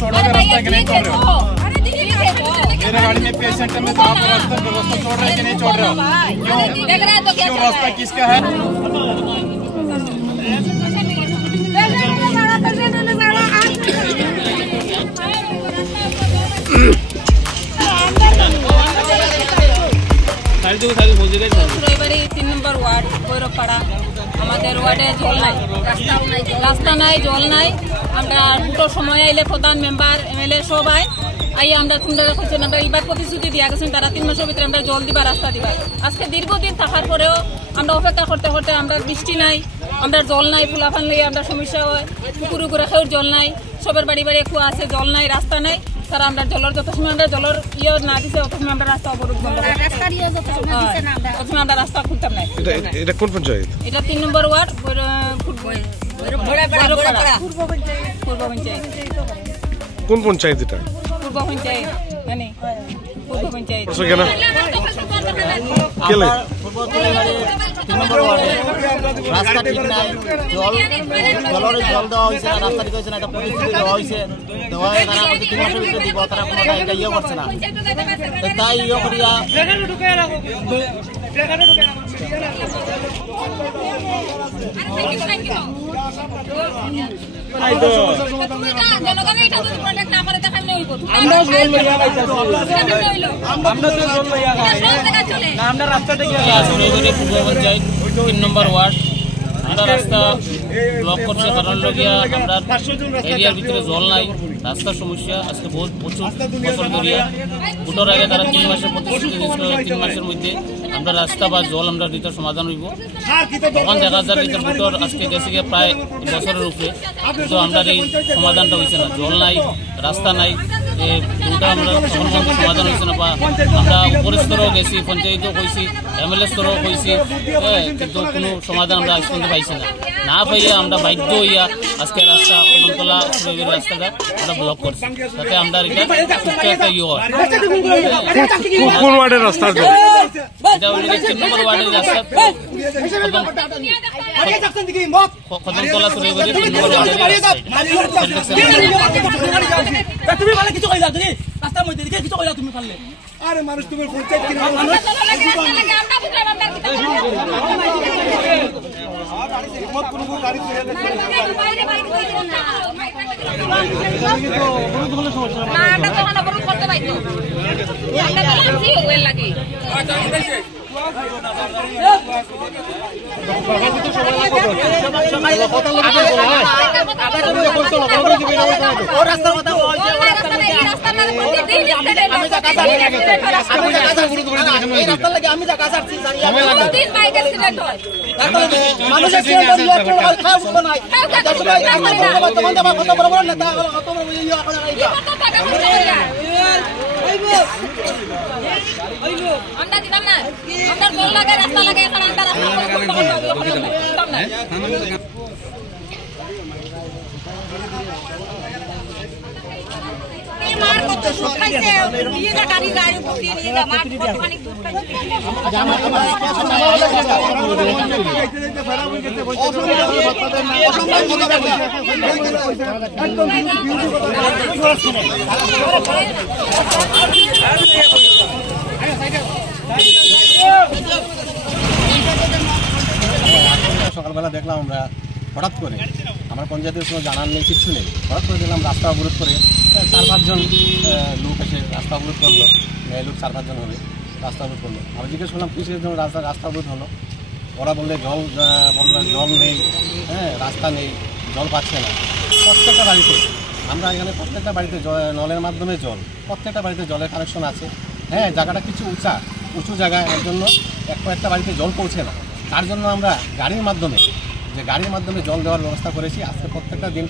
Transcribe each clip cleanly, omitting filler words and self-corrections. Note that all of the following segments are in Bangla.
छोड़ो रास्ता कि नहीं छोड़ रहे हो? मेरे गाड़ी में पेशेंट है, मैं तो आप रास्ता व्यवस्था छोड़ रहे हैं कि नहीं छोड़ रहे हो? क्यों रास्ता किसका है? রবিবারে 3 নম্বর ওয়ার্ড ভৈরবপাড়া আমাদের ওয়ার্ডে জল নাই, রাস্তা নাই, জল নাই। আমরা দুটোর সময় আইলে প্রধান মেম্বার এমএলএ সবাই আই আমরা তোমরা কইছেন, আমরা এইবার প্রতিশ্রুতি দিয়া গেছেন তারা 3 মাসের ভিতরে আমরা জল দিবা, রাস্তা দিবা। আজকে দীর্ঘদিন থাকার পরেও আমরা অপেক্ষা করতে করতে আমরা বৃষ্টি নাই, আমরা জল নাই, ফুলাফান লইয়ে আমরা সমস্যা হয়, পুকুর করে খেয়েও জল নাই, সবের বাড়ি বাড়ি কুয়া আছে, জল নাই, রাস্তা নাই। তারা আমরা জলের যত সময় আমরা জলের না দিছে তত সময় আমরা রাস্তা অবরোধ করলাম, আমরা রাস্তা খুলতাম না। এটা কোন পঞ্চায়েত? এটা 3 নম্বর ওয়ার্ড পূর্ব পঞ্চায়েত। কোন পঞ্চায়েত এটা? পূর্ব পঞ্চায়েত, মানে পূর্ব পঞ্চায়েত। রাস্তা ঠিক নাই, জল দেওয়া হয়েছে না, রাস্তা ঠিক হয়েছে না, এটা প্রতিশ্রুতি দেওয়া হয়েছে, দেওয়া হয়ে তারা 3 মাসের ভিতরে দিব, তারা কোনো এটা ইয়ে করছে না। তাই ইয়ে করিয়া পূর্ব পঞ্চায়েত 3 নম্বর ওয়ার্ড আমরা রাস্তা ব্লক করছে, কারণ লগিয়া আমরা এরিয়ার ভিতরে জল নাই, রাস্তার সমস্যা। আজকে প্রচুর বছর ধরিয়া ভোটের আগে তারা 3 মাসের প্রতিশ্রুতি দিয়েছিল, 3 মাসের মধ্যে আমরা রাস্তা বা জল আমরা দিতে সমাধান হইব। তখন দেখা যায় লিটার ভোটের আজকে গেছে গিয়ে প্রায় বছরের উপরে, কিন্তু আমরা এই সমাধানটা হয়েছে না, জল নাই, রাস্তা নাই, দুটা আমরা তখন পর্যন্ত সমাধান হয়েছে না। বা আমরা উপরের স্তরেও গেছি, পঞ্চায়েতও কইছি, এমএলএ স্তরেও কইছি, কিন্তু কোনো সমাধান আমরা আজ পর্যন্ত পাইছি না। না পাইলে আমরা বাধ্য হইয়া আজকে রাস্তা কদমতলা রাস্তাটা আমরা ব্লক করছি, যাতে আমরা এটা ইয়ে হয়। কোন ওয়ার্ডের রাস্তা? এটা হলো 3 নম্বর ওয়ার্ডের রাস্তা, কদমতলা সুরেবাড়ি 3 নম্বর ওয়ার্ডের রাস্তা। তুমি ভালো কিছু কইলা, তুমি রাস্তার মধ্যে দিকে কিছু কইলা, তুমি পারলে আরে মানুষ তুমি পঞ্চায়েত কিনা আমরা দিতাম না, আমরা জল লাগে, রাস্তা লাগে, এখন আমরা রাস্তা দিতাম না। মার কত সুখ খাইছে, নিয়ে যা গাড়ি গাড়ি বুকিয়ে নিয়ে যা মার কতখানি দুধ খাইছে। সকালবেলা দেখলাম আমরা হঠাৎ করে, আমার পঞ্চায়েতের কোনো জানার নেই, কিছু নেই, হঠাৎ করে দেখলাম রাস্তা অবরোধ করে 4-5 জন লোক এসে রাস্তা অবরোধ করলো, লোক 4-5 জন হবে রাস্তা অবরোধ করলো। আমি জিজ্ঞেস করলাম কিসের জন্য রাস্তা অবরোধ হলো? ওরা বললে জল নেই, রাস্তা নেই, জল পাচ্ছে না। প্রত্যেকটা বাড়িতে, আমরা এখানে প্রত্যেকটা বাড়িতে নলের মাধ্যমে জল, প্রত্যেকটা বাড়িতে জলের কানেকশন আছে। জায়গাটা কিছু উঁচু জায়গায়, এর জন্য একটা বাড়িতে জল পৌঁছে না। তার জন্য আমরা গাড়ির মাধ্যমে জল দেওয়ার ব্যবস্থা করেছি। আজকে প্রত্যেকটা দিন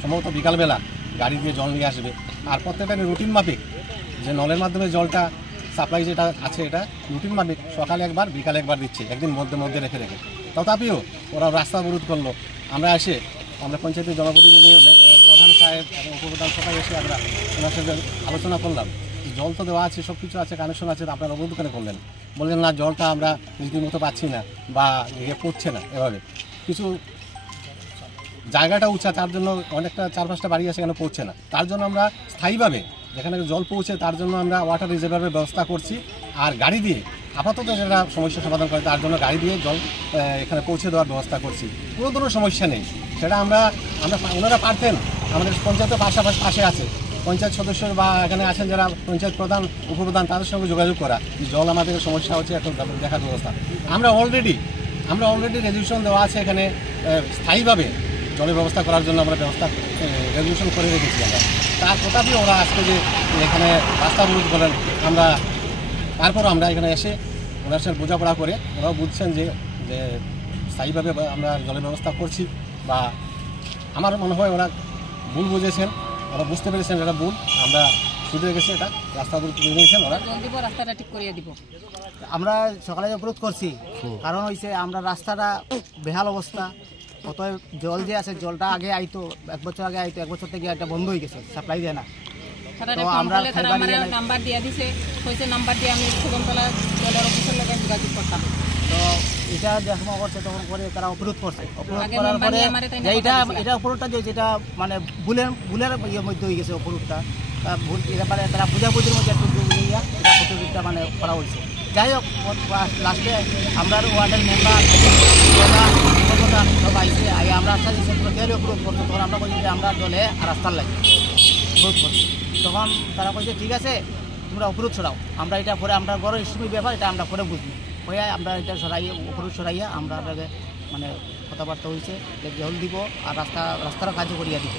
সম্ভবত বিকালবেলা গাড়ি দিয়ে জল নিয়ে আসবে। আর প্রত্যেকটা রুটিন মাফিক যে নলের মাধ্যমে জলটা সাপ্লাই যেটা আছে, এটা রুটিন মাফিক সকালে একবার বিকালে একবার দিচ্ছে, একদিন মধ্যে রেখে। তথাপিও ওরা রাস্তা অবরোধ করলো। আমরা পঞ্চায়েতের জনপ্রতিনিধি, প্রধান সাহেব এবং উপপ্রধান সবাই এসে আমরা ওনার সাথে আলোচনা করলাম। জল তো দেওয়া আছে, সব কিছু আছে, কানেকশন আছে, আপনারা অবরোধ কেন করলেন? বললেন না, জলটা আমরা রীতিমতো পাচ্ছি না বা পড়ছে না। এভাবে কিছু জায়গাটা উঁচা, তার জন্য অনেকটা 4-5টা বাড়ি সেখানে পৌঁছে না। তার জন্য আমরা স্থায়ীভাবে যেখানে জল পৌঁছে তার জন্য আমরা ওয়াটার রিজার্ভারের ব্যবস্থা করছি। আর গাড়ি দিয়ে আপাতত যেটা সমস্যা সমাধান করে তার জন্য গাড়ি দিয়ে জল এখানে পৌঁছে দেওয়ার ব্যবস্থা করছি। কোনো ধরনের সমস্যা নেই। সেটা আমরা ওনারা পারতেন, আমাদের পঞ্চায়েতের পাশে আছে পঞ্চায়েত সদস্য বা এখানে আছেন যারা পঞ্চায়েত প্রধান উপপ্রধান, তাদের সঙ্গে যোগাযোগ করা, জল আমাদের সমস্যা হচ্ছে এখন দেখার ব্যবস্থা। আমরা অলরেডি রেজলিউশন দেওয়া আছে এখানে স্থায়ীভাবে জলের ব্যবস্থা করার জন্য আমরা রেজলিউশন করে রেখেছি আমরা। তার তথাপি ওরা আজকে যে এখানে রাস্তা অবরোধ করেন, তারপরও আমরা এখানে এসে ওনার সাথে বোঝাপড়া করে ওরাও বুঝছেন যে স্থায়ীভাবে আমরা জলের ব্যবস্থা করছি। বা আমার মনে হয় ওরা ভুল বুঝেছেন, ওরা বুঝতে পেরেছেন এটা ভুল, আমরা শুধরে গেছি, এটা রাস্তা অবরোধ করে নিয়েছেন ওরা। রাস্তাটা ঠিক করিয়ে দিব। আমরা সকালে অবরোধ করছি, কারণ হয়েছে আমরা রাস্তাটা বেহাল অবস্থা। অতএব জল যে আছে, জলটা আগে আইতো, 1 বছর আগে আইতো, 1 বছর থেকে এটা বন্ধ হয়ে গেছে, সাপ্লাই দেয় না। নাম্বার দিয়ে দিছে, কইছে নাম্বার দিয়ে আমি সুগমতলা জলের অফিসের লগে যোগাযোগ করতাম। তো এটা যখন করছে তখন করে তারা অবরোধ করছে। অবরোধ করার পরে এটা অবরোধটা যেটা মানে ভুলের মধ্যে হয়ে গেছে অবরোধটা, ভুল ব্যাপারে তারা বুঝাবুঝির মধ্যে একটু এটা প্রতিযোগিতা মানে করা হয়েছে। যাই হোক, লাস্টে আমরা ওয়ার্ডের মেম্বার সব আইসে আমরা রাস্তা দিচ্ছি, অবরোধ করতো। তখন আমরা বলছি যে আমরা জলে আর রাস্তার লাগে অবরোধ করছি। তখন তারা বলছে ঠিক আছে তোমরা অবরোধ ছড়াও, আমরা এটা পরে আমরা বড় ইস্যুর ব্যাপার, এটা আমরা পরে বুঝবো। হয়ে আমরা এটা সরাইয়ে অবরোধ সরাইয়া আমরা মানে কথাবার্তা হয়েছে যে জল দিব আর রাস্তার কাজও করিয়া দিব।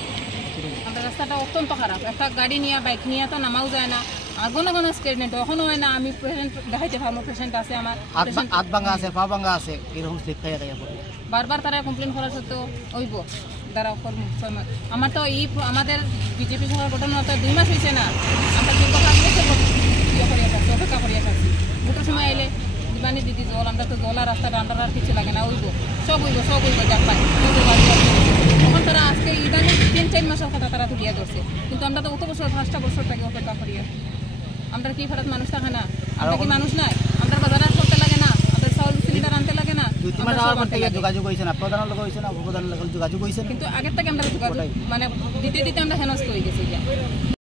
আমরা রাস্তাটা অত্যন্ত খারাপ, একটা গাড়ি নিয়ে বাইক নিয়ে তো নামাও যায় না, আর কোনো স্টেটমেন্ট এখনও হয় না। আমি পেশেন্ট দেখাইতে পারবো, পেশেন্ট আছে আমার, হাত ভাঙা আছে, পা ভাঙা আছে, এরকম স্লিপ খাইয়া খাইয়া পড়ে। বারবার তারা কমপ্লেন করার সত্ত্বেও হইব দ্বারা আমার তো আমাদের বিজেপি সরকার গঠন তো 2 মাস হয়েছে না, আমরা অপেক্ষা করিয়া থাকছি। দুটোর সময় আইলে দিবানি দিদি জল, আমরা তো জল আর রাস্তাটা আমরা আর কিছু লাগে না, সব হইব যাক পাই। তখন তারা আজকে ইদানি 3-4 মাসের কথা তারা তুলিয়া ধরছে, কিন্তু আমরা তো অত বছর 5টা বছর থেকে অপেক্ষা করিয়া। আমরা কি ভারত মানুষ থাকে না? আমরা কি মানুষ নাই? আমরা বাজারে করতে লাগে না? আমাদের চাউল সিলিন্ডার আনতে লাগে না? যোগাযোগ হয়েছে না, প্রধানের লোক হয়েছে না, উপপ্রধানের লোক যোগাযোগ হয়েছে, কিন্তু আগের থেকে আমরা যোগাযোগ মানে দিতে আমরা হেনস্থ হয়ে গেছি।